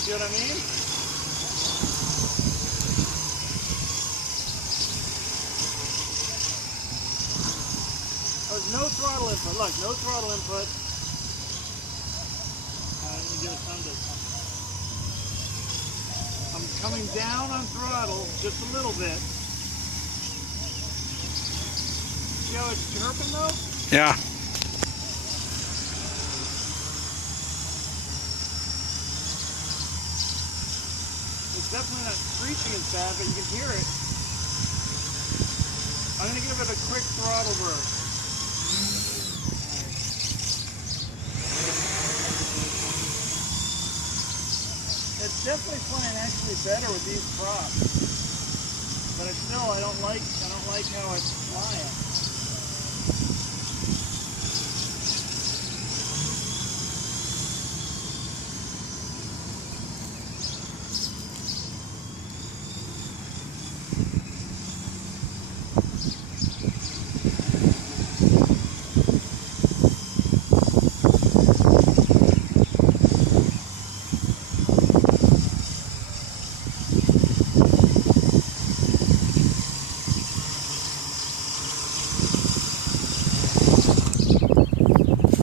See what I mean? There's no throttle input. Look, no throttle input. Let me give it some distance. I'm coming down on throttle just a little bit. See how it's chirping though? Yeah. It's definitely not screeching as bad, but you can hear it. I'm going to give it a quick throttle burst. It's definitely flying actually better with these props, but it's still I don't like how it's flying.